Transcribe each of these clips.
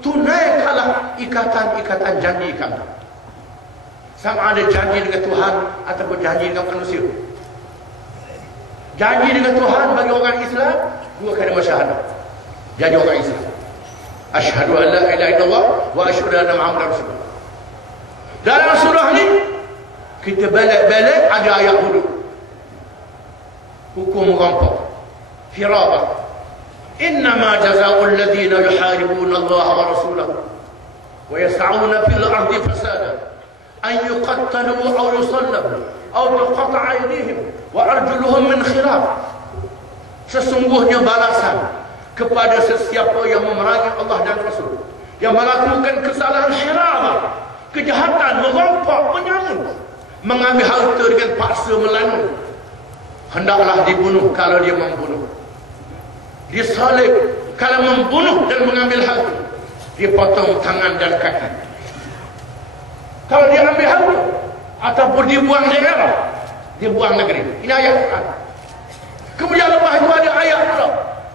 tunaikanlah ikatan-ikatan janji kamu. Sama ada janji dengan Tuhan ataupun janji dengan manusia. Janji dengan Tuhan bagi orang Islam, 2 kalimah syahadah. Jadi orang Islam. Asyhadu an la ilaha illallah wa asyhadu anna Muhammadar Rasulullah. Dalam surah ni kita balik-balik ada ayat hudud. Hukum rampok. Firabah. Innama jazaa'ul ladzina yuharibuna Allah wa rasulahu wa yas'auna fil ardi fasada an yuqattalu aw yusallabu aw tuqatta'a aydihim wa arjuluhum min khilaf. Sesungguhnya balasan kepada sesiapa yang memerangi Allah dan Rasul, yang melakukan kesalahan hirabah, kejahatan, merompak, menyamun, mengambil harta dengan paksa melanu, hendaklah dibunuh kalau dia membunuh, disalib kalau membunuh dan mengambil harta, dipotong tangan dan kaki kalau dia ambil harta, ataupun dibuang daerah, dibuang negeri. Ini ayat Quran. Kemudian lepas itu ada ayat pula,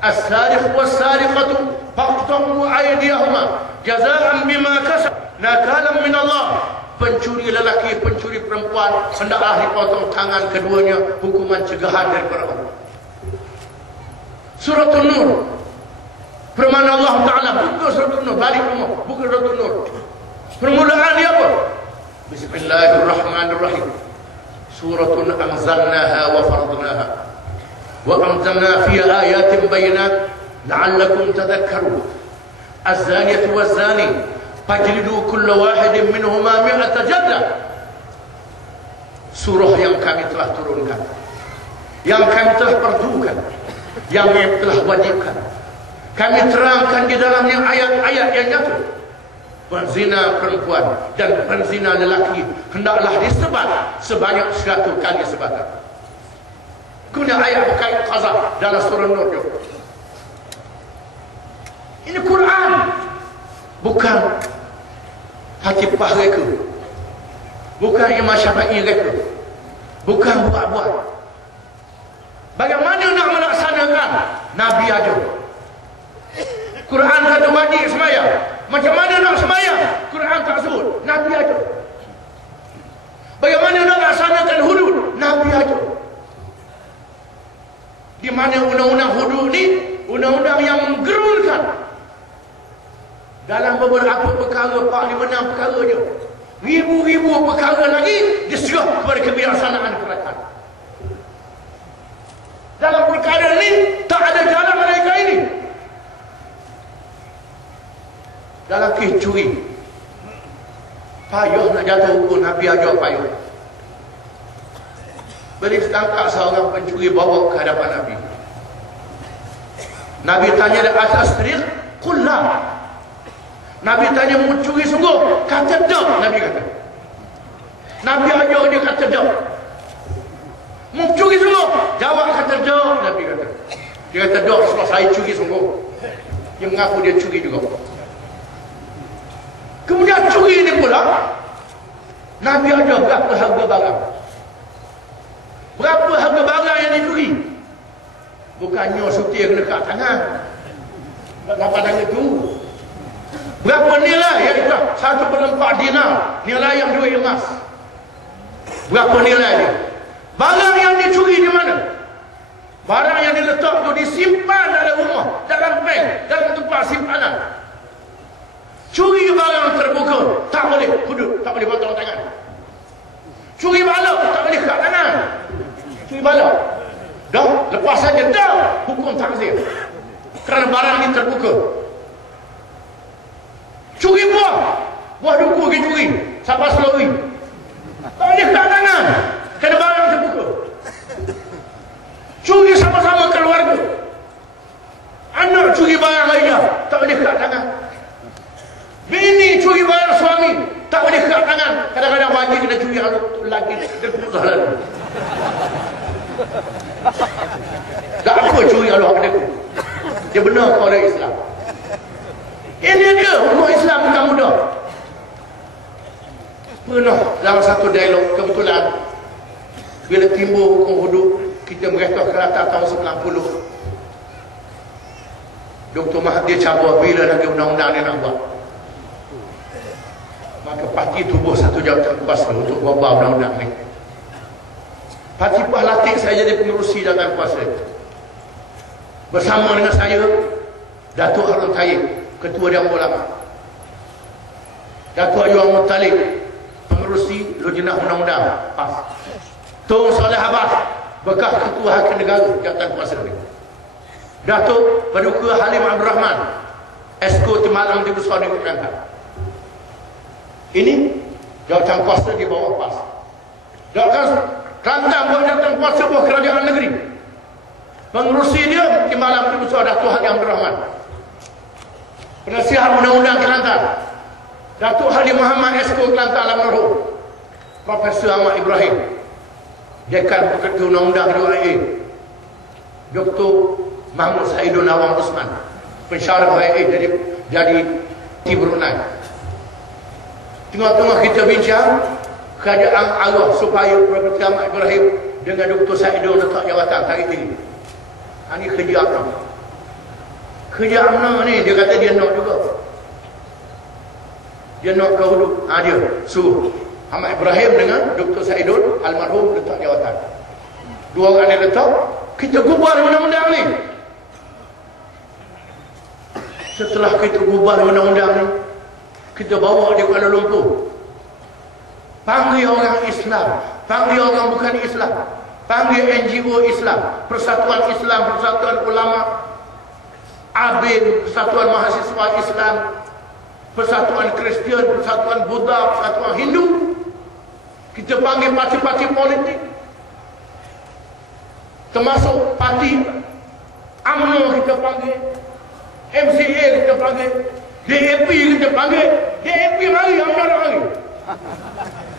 as-sariq was-sariqatu faqta'u aydiyahuma jazaa'an bima kasab nakalan min Allah. Pencuri lelaki, pencuri perempuan, hendaklah dipotong tangan keduanya, hukuman cegahan daripada Allah. Surah An-Nur, firman Allah Ta'ala, buka Surah An-Nur, balik rumah, buka Surah An-Nur. Permulaan dia apa? Bismillahirrahmanirrahim. Suratun anzalnaha wa faradnaha wa anzalna fiha ayatin bayinat la'allakum tadhakkarun. Az-zaniyatu waz-zani fajlidu kulla wahidin minhuma mi'ata jaldah. Surah yang kami telah turunkan, yang kami telah perdukan, yang kami telah wajibkan. Kami terangkan di dalamnya ayat-ayat yang nyata. Penzina perempuan dan penzina lelaki hendaklah disebat sebanyak 100 kali sebatan. Kemudian ayat berkait qazaf dalam surah Nur juga. Ini Quran, bukan hati pah mereka, bukan Imam Syafi'i mereka, bukan buat-buat. Bagaimana nak melaksanakan? Nabi aja. Quran kata wajib sembahyang. Macam mana nak sembahyang? Quran tak sebut. Nabi aja. Bagaimana nak laksanakan hudud? Nabi aja. Di mana undang-undang hudud ni? Undang-undang yang menggerunkan dalam beberapa perkara, 4-5-6 perkara je. Ribu-ribu perkara lagi diserah kepada kebijaksanaan kerajaan. Dalam perkara ni tak ada jalan mereka ini. Dalam kes curi, payah nak jatuh hukum, Nabi ajar payah. Beri tangkap seorang pencuri, bawa ke hadapan Nabi. Nabi tanya dia, atas trik? Qullah. Nabi tanya, mau curi sungguh? Kata tak, Nabi kata. Nabi ajar dia kata tak. Mau curi sungguh? Jawab kata tak, Nabi kata. Dia kata tak, sebab saya curi sungguh. Dia mengaku dia curi juga. Kemudian curi ni pula, Nabi ajar berapa harga barang. Berapa harga barang yang dicuri? Bukannya sutir kena kat tangan, dapat tangan tu. Berapa nilai? Iaitu 1/4 dinar, nilai yang duit emas. Berapa nilai dia? Barang yang dicuri di mana? Barang yang diletak tu disimpan dalam rumah, dalam bank, dalam tempat simpanan. Curi barang terbuka, tak boleh hudud, tak boleh potong tangan. Curi balok, tak boleh kat tangan. Curi balok, dah, lepas saja, dah, hukum takzir. Kerana barang ini terbuka. Curi buah duku ke curi, siapa selori, tak boleh kat tangan, kerana barang terbuka. Curi sama-sama keluarga, anak curi barang lainnya, tak boleh kat tangan. Bini curi barang suami, tak boleh kat tangan. Kadang-kadang wajib kena curi lagi, dia susah lalu. Tak apa curi Allah pada aku. Dia benar kau orang Islam. Ini dia, umat Islam bukan mudah. Pernah dalam satu dialog, kebetulan bila timbul hukum hudud, kita mereka kerata tahun 90. Dr. Mahathir cabar bila lagi undang-undang ni nak buat. Maka parti tubuh satu jawatan kuasa untuk ubah undang-undang ni. Parti Puah Latik saya jadi pengerusi jawatan kuasa. Bersama dengan saya Datuk Harun Tayyib, Ketua Dewan Ulama, Datuk Ayuan Muttalib, pengerusi Lujnah Undang-Undang PAS, Tun Saleh Abbas, bekas Ketua Hakim Negara jawatan kuasa ni, Datuk Paduka Halim Abdul Rahman, Esko Timalang di Besar Negeri Kelantan. Ini jawatan kuasa di bawah PAS. Jawatan Kelantan buat jawatan kuasa bawah kerajaan negeri. Pengerusi dia Timalang di Besar Datuk Halim Abdul Rahman. Penasihat Undang-Undang Kelantan Datuk Haji Muhammad Esko Kelantan almarhum, Profesor Ahmad Ibrahim, Dekan Pekerja Undang-Undang UIA, Dr. Mahmud Saidun Awang Usman, pensyarah UIA jadi di Brunei. Tengah-tengah kita bincang kerajaan Allah supaya Profesor Ahmad Ibrahim dengan Dr. Saidun letak jawatan hari ini. Ini kerja UMNO. Kerja UMNO ni dia kata dia nak juga. Dia nak ke hudud. Dia suruh Ahmad Ibrahim dengan Dr. Saidun almarhum letak jawatan. Dua orang ni letak, kita gubal undang-undang ni. Setelah kita gubal undang-undang ni, kita bawa dia ke Kuala Lumpur. Panggil orang Islam, panggil orang bukan Islam, panggil NGO Islam, Persatuan Islam, Persatuan Ulama, ABIN, Persatuan Mahasiswa Islam, Persatuan Kristian, Persatuan Buddha, Persatuan Hindu. Kita panggil parti-parti politik, termasuk parti UMNO kita panggil, MCA kita panggil, DAP kita panggil. DAP mari, UMNO dah mari.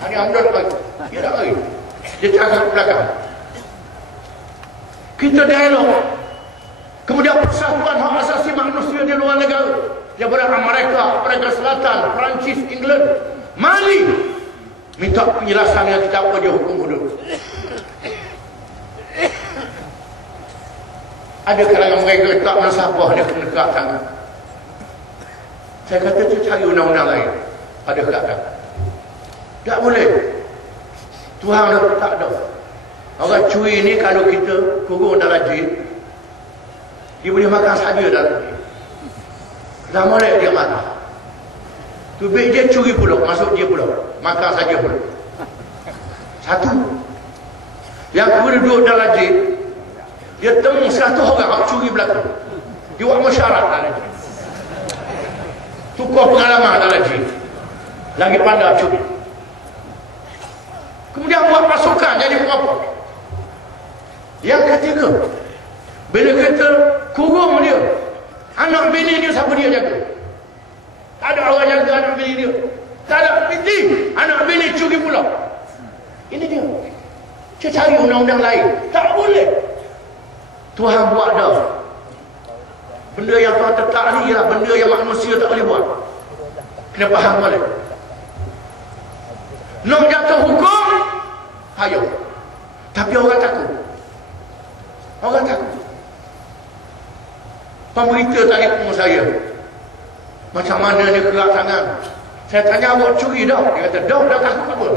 Hari UMNO dah mari. Dia dah mari. Dia cakap ke belakang. Kita dialog. Kemudian Persatuan Hak Asasi Manusia di luar negara, daripada Amerika, Amerika Selatan, Perancis, England, mari minta penjelasan yang kita apa dia hukum hudud. Ada kalangan mereka tak nasabah dia kena dekat tangan. Saya kata dia cari undang-undang lain. Ada dekat. Tak boleh. Tuhan dah tak ada. Orang curi ni kalau kita kurung dalam jin, dia boleh makan saja dalam jin. Lama dia makan. Tubik dia curi pula, masuk dia pula. Makan saja pula. Satu. Yang kedua duduk dalam jin, dia temu 100 orang curi belakang. Dia buat mesyuarat dalam jin. Tukar pengalaman dalam jin. Lagi pandai curi. Kemudian buat pasukan jadi berapa? Yang ketiga, bila kita kurung dia, anak bini dia siapa dia jaga? Tak ada orang jaga anak bini dia. Tak ada piti, anak bini curi pula. Ini dia. Dia cari undang-undang lain. Tak boleh. Tuhan buat dah. Benda yang Tuhan tetap ni ialah benda yang manusia tak boleh buat. Kena faham balik. Nak jatuh hukum, ayo. Tapi orang takut. Orang takut. Pemerintah telefon saya. Macam mana dia gerak tangan? Saya tanya, awak curi dah? Dia kata, dah takut apa?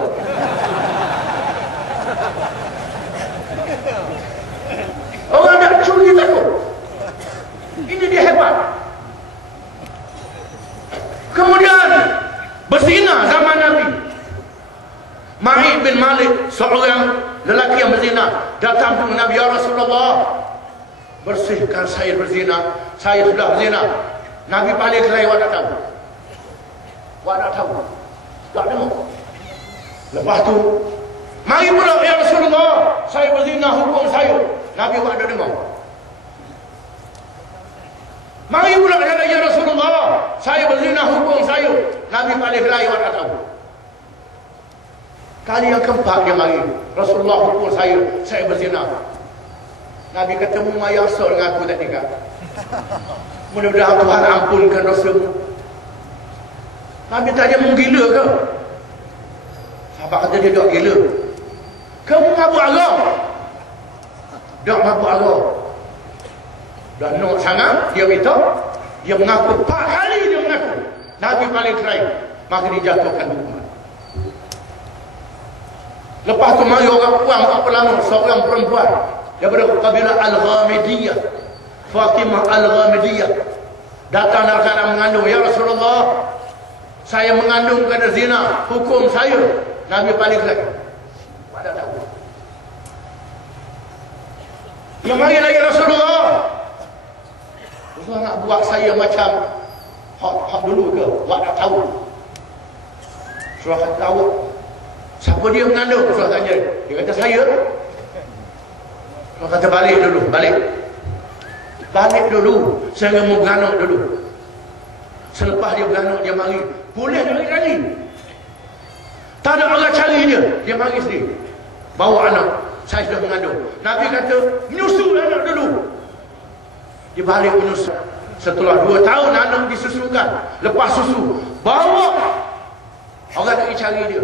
Orang nak curi takut. Ini dia hebat. Kemudian berzina zaman Nabi. Ma'id bin Malik, seorang lelaki yang berzina, datang ke Nabi, ya Rasulullah, bersihkan saya berzina. Saya sudah berzina. Nabi balik lagi, awak tak tahu. Awak tak tahu. Tak dengar. Lepas tu, mari pula ya Rasulullah, saya berzina, hukum saya. Nabi awak ada dengar. Mari pula ya Rasulullah, saya berzina, hukum saya. Nabi balik lagi, awak tak tahu. Kali yang keempat dia mari, Rasulullah hukum saya berzina. Nabi kata, mu mayasa dengan aku tak nikah. Mudah-mudahan Tuhan ampunkan dosamu. Nabi tanya, mu gila ke? Sahabat kata dia tak gila. Kamu mabuk Allah? Tak mabuk Allah. Dah nak sangat, dia minta. Dia mengaku 4 kali dia mengaku. Nabi paling terakhir. maka dijatuhkan hukuman. Lepas tu mari orang puan apa lama seorang perempuan daripada kabilah Al-Ghamidiyah, Fatimah Al-Ghamidiyah, datang dalam keadaan mengandung. Ya Rasulullah, saya mengandung kerana zina, hukum saya. Nabi balik lagi. Pada tahu. Yang mari lagi Rasulullah. Rasulullah nak buat saya macam hak dulu ke? Buat tak tahu. Rasulullah kata tahu. Siapa dia mengandung? Rasulullah tanya. Dia kata saya. Rasulullah kata balik dulu, balik. Balik dulu. Saya mau beranak dulu. Selepas dia beranak, dia mari. Boleh dia mari lagi. Tak ada orang cari dia. Dia mari sendiri. Bawa anak. Saya sudah mengandung. Nabi kata, menyusul anak dulu. Dia balik menyusul. Setelah 2 tahun anak disusukan. Lepas susu, bawa. Orang tak cari dia.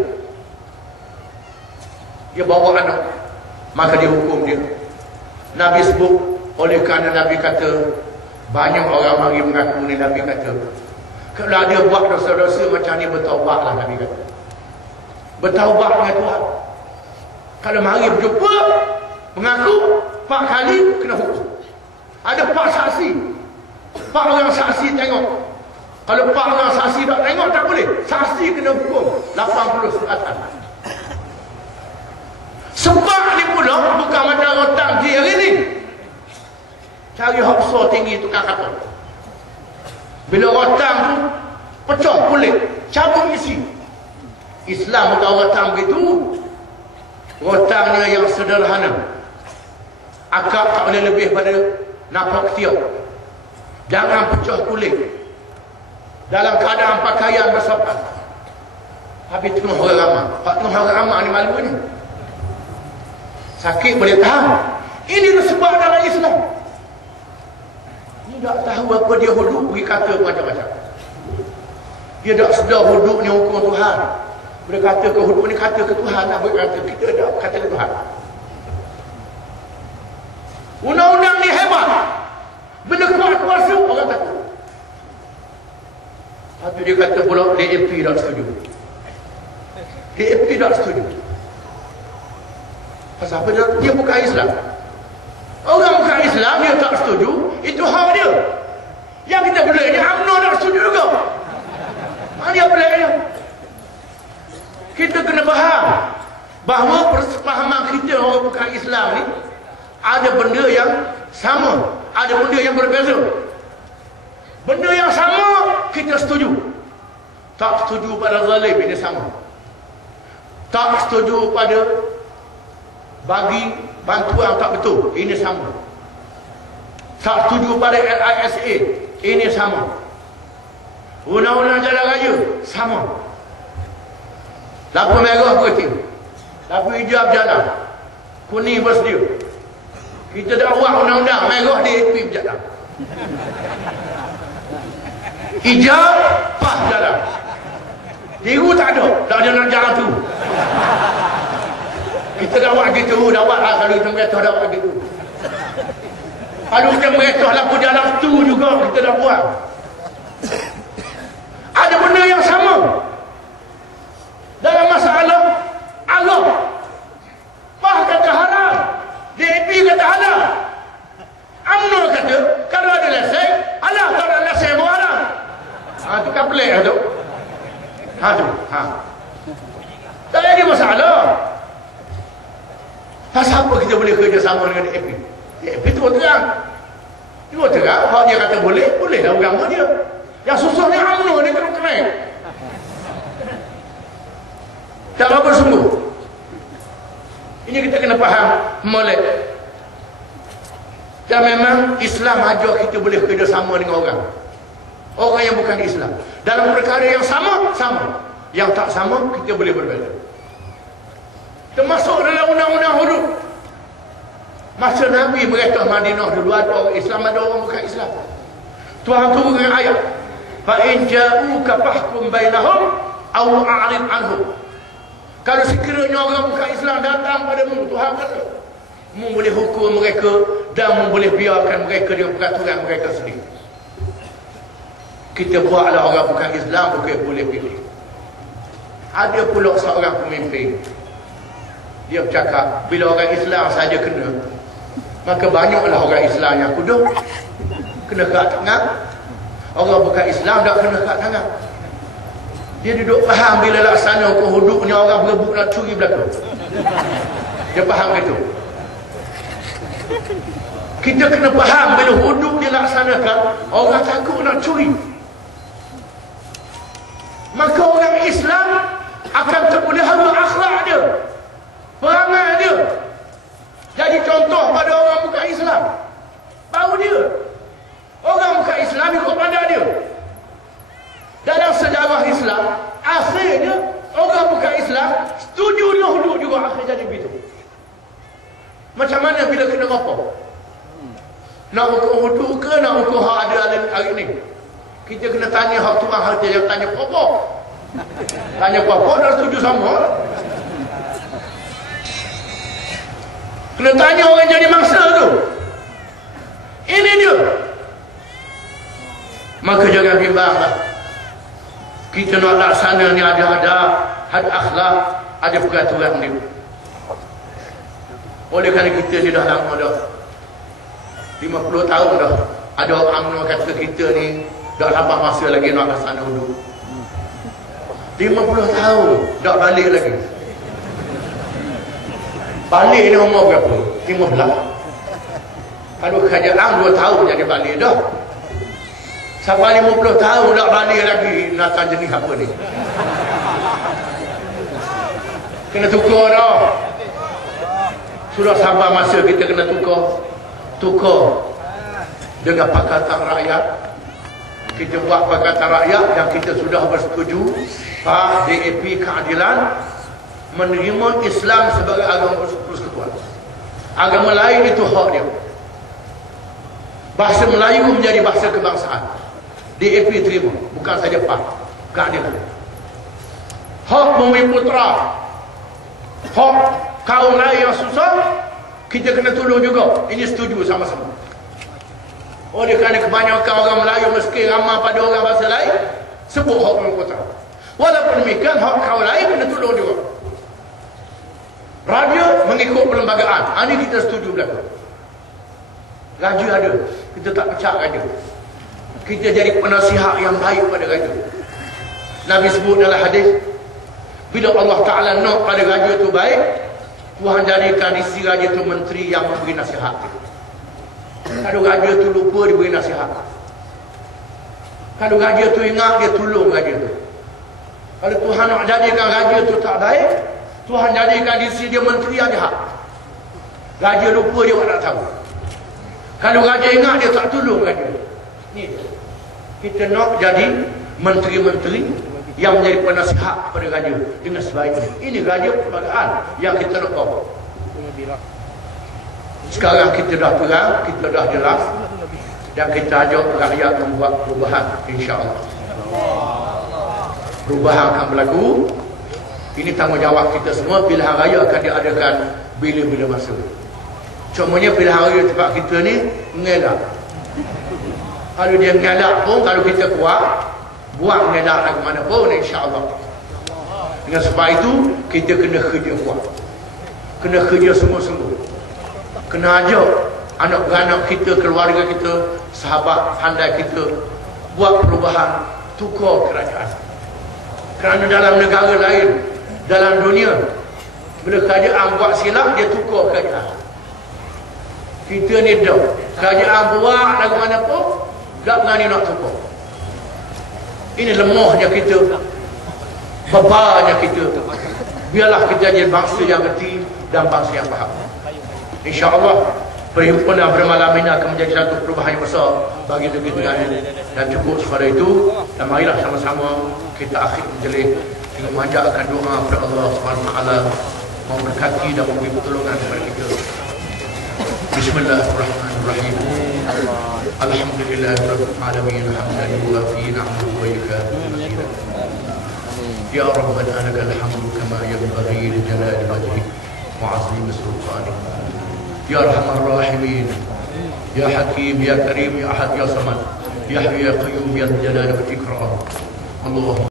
Dia bawa anak. Maka dia hukum dia. Nabi sebut. Oleh kerana Nabi kata, banyak orang mari mengaku ni. Nabi kata, kalau dia buat dosa-dosa macam ni, bertaubatlah. Nabi kata, bertaubat dengan Tuhan. Kalau mari berjumpa, mengaku 4 kali, kena hukum. Ada 4 saksi. 4 orang saksi tengok. Kalau 4 orang saksi tak tengok, tak boleh. Saksi kena hukum 80 sekatan. Sebab ni pula bukan macam rotan di hari ni. Cari hoksa tinggi tukang kata. Bila rotan tu pecah kulit, cabut isi. Islam bukan rotan begitu. Rotannya yang sederhana. Akak tak boleh lebih pada napak tiap. Jangan pecah kulit. Dalam keadaan pakaian bersopan. Habis tengah orang ramah. Pak tengah orang ramah ni malu ni. Sakit boleh tahan. Ini sebab dalam Islam. Dia tak tahu apa dia huduk, pergi kata macam-macam. Dia tak sedar huduk ni hukum Tuhan. Bila kata ke huduk ni, kata ke Tuhan. Nak berkata, kita tak kata ke Tuhan. Undang-undang ni hebat. Bila kuat kuasa, orang takut. Lepas tu dia kata pula, DAP tak setuju. DAP tak setuju. Pasal apa dia? Dia bukan Islam. Orang bukan Islam, dia tak setuju. Itu hak dia. Yang kita beliknya, UMNO tak setuju juga. Dia beliknya. Kita kena faham bahawa persepahaman kita orang bukan Islam ni, ada benda yang sama, ada benda yang berbeza. Benda yang sama kita setuju. Tak setuju pada zalim, ini sama. Tak setuju pada bagi bantuan tak betul, ini sama. Tak setuju pada LISA, ini sama. Undang-undang jalan raya, sama. Lampu merah berhenti, lampu hijau berjalan, kuning bersedia. Kita dah buat undang-undang, merah DAP berjalan, hijau PAS berjalan. Biru tak ada, tak ada nak jalan tu. Kita dah buat gitu, dah buat lah. Kalau kita mereka dah buat gitu. Kalau kita mereka lampu jalan tu juga kita dah buat. Ada benda yang sama. Dalam masalah Allah, PAS kata halal, DAP kata halal, UMNO kata kalau ada lesen halal, kalau ada lesen buat halal. Itu kan pelik lah tu. Tak ada masalah. Pasal apa kita boleh kerjasama dengan DAP? DAP tu terang. Dia terang, kalau dia kata boleh, bolehlah agama dia. Yang susah ni UMNO ni keren. Tak apa sungguh. Ini kita kena faham molek. Dan memang Islam ajar kita boleh kerjasama dengan orang. Orang yang bukan Islam. Dalam perkara yang sama, sama. Yang tak sama, kita boleh berbeza. Termasuk dalam undang-undang hudud. Masa Nabi mereka Madinah dulu, ada orang Islam, ada orang bukan Islam. Tuhan turunkan ayat. Fa in ja'uka fahkum bainahum aw a'rid anhum. Kalau sekiranya orang bukan Islam datang padamu, Tuhan kata, mu boleh hukum mereka dan mu boleh biarkan mereka dengan peraturan mereka sendiri. Kita buatlah orang bukan Islam, bukan boleh pilih. Ada pula seorang pemimpin, dia bercakap, bila orang Islam saja kena, maka banyaklah orang Islam yang kuduh kena kat tangan. Orang bukan Islam tak kena kat tangan. Dia duduk faham bila laksana hukum hududnya orang berebut nak curi belakang. Dia faham itu. Kita kena faham bila hudud dilaksanakan, orang takut nak curi. Maka orang Islam akan terpelihara akhlak dia, perangai dia. Jadi contoh pada orang bukan Islam, baru dia. Orang bukan Islam ikut pandang dia. Dalam sejarah Islam, akhirnya orang bukan Islam setuju dengan hudud juga, akhir jadi begitu. Macam mana bila kena apa? Nak ukur hudud ke nak ukur hak ada hari ni? Kita kena tanya hak tuan harta, yang tanya apa? Tanya apa dah setuju sama. Kena tanya orang jadi mangsa tu. Ini dia. Maka jangan bimbanglah. Kita nak laksana ni ada akhlak, ada peraturan ni. Oleh kerana kita ni dah lama dah, 50 tahun dah, ada orang UMNO kata kita ni dah sampai masa lagi nak laksana hudud. 50 tahun dah balik lagi. Balik ni umur berapa? 15. Kalau kerajaan 2 tahun jadi balik dah. Sampai 50 tahun dah balik lagi, nak jenis apa ni? Kena tukar dah. Sudah sampai masa kita kena tukar dengan Pakatan Rakyat. Kita buat Pakatan Rakyat yang kita sudah bersetuju, Pak DAP Keadilan menerima Islam sebagai agama persekutuan. Agama lain itu hak dia. Bahasa Melayu menjadi bahasa kebangsaan. DAP terima, bukan saja Pak Keadilan. Hak bumi putra, hak kaum lain yang susah, kita kena tolong juga. Ini setuju sama-sama. Oleh kerana kebanyakan orang Melayu miskin ramah pada orang bahasa lain, sebut hak bumi putra. Walaupun demikian, hak kaum lain kena tolong juga. Radio mengikut perlembagaan, ini kita setuju belakang. Raja ada, kita tak pecah raja. Kita jadi penasihat yang baik pada raja. Nabi sebut dalam hadis, bila Allah Ta'ala nak pada raja tu baik, Tuhan jadikan isi raja tu menteri yang memberi nasihat. Kalau raja tu lupa, dia beri nasihat. Kalau raja tu ingat, dia tolong raja tu. Kalau Tuhan nak jadikan raja tu tak baik, Tuhan jadikan isi dia menteri yang jahat. Raja lupa, dia tak tahu. Kalau raja ingat, dia tak tolong raja. Ni dia. Kita nak jadi menteri-menteri yang menjadi penasihat pada raja dengan sebaiknya. Ini raja perlembagaan yang kita nak bawa. Sekarang kita dah terang, kita dah jelas, dan kita ajak rakyat membuat perubahan, insya-Allah. Perubahan akan berlaku. Ini tanggungjawab kita semua. Pilihan raya akan diadakan bila-bila masa. Cumanya pilihan raya tempat kita ni mengelak. Kalau dia mengelak pun, kalau kita kuat, buat mengelak lagu mana pun, insya-Allah. Dengan sebab itu, kita kena kerja kuat. Kena kerja sungguh-sungguh. Kena ajak anak-beranak kita, keluarga kita, sahabat pandai kita, buat perubahan, tukar kerajaan. Kerana dalam negara lain, dalam dunia, bila kerajaan buat silap, dia tukar kerajaan. Kita ni dah, kerajaan buat lagu mana pun, tak berani nak tukar. Ini lemahnya kita, bebannya kita. Biarlah kita jadi bangsa yang reti dan bangsa yang faham. InsyaAllah perhimpunan pada malam ini akan menjadi satu perubahan yang besar bagi negeri kita ini. Dan cukup kepada itu, dan marilah sama-sama kita akhir menjelit dengan memanjatkan doa kepada Allah SWT memberkati dan memberi pertolongan kepada kita. Bismillahirrahmanirrahim. Alhamdulillahirabbil alamin, hamdan yuwafi ni'amahu wa yukafi mazida. Ya Rabbana lakal hamdu kama yanbaghi li jalali wajhik wa 'azimi sultanik. Ya Arhamar Rahimin, Ya Hakim, Ya Karim, Ya Ahad, Ya Samad, Ya Hayyu Ya Qayyum, Ya Jalal wal Ikram. Allahumma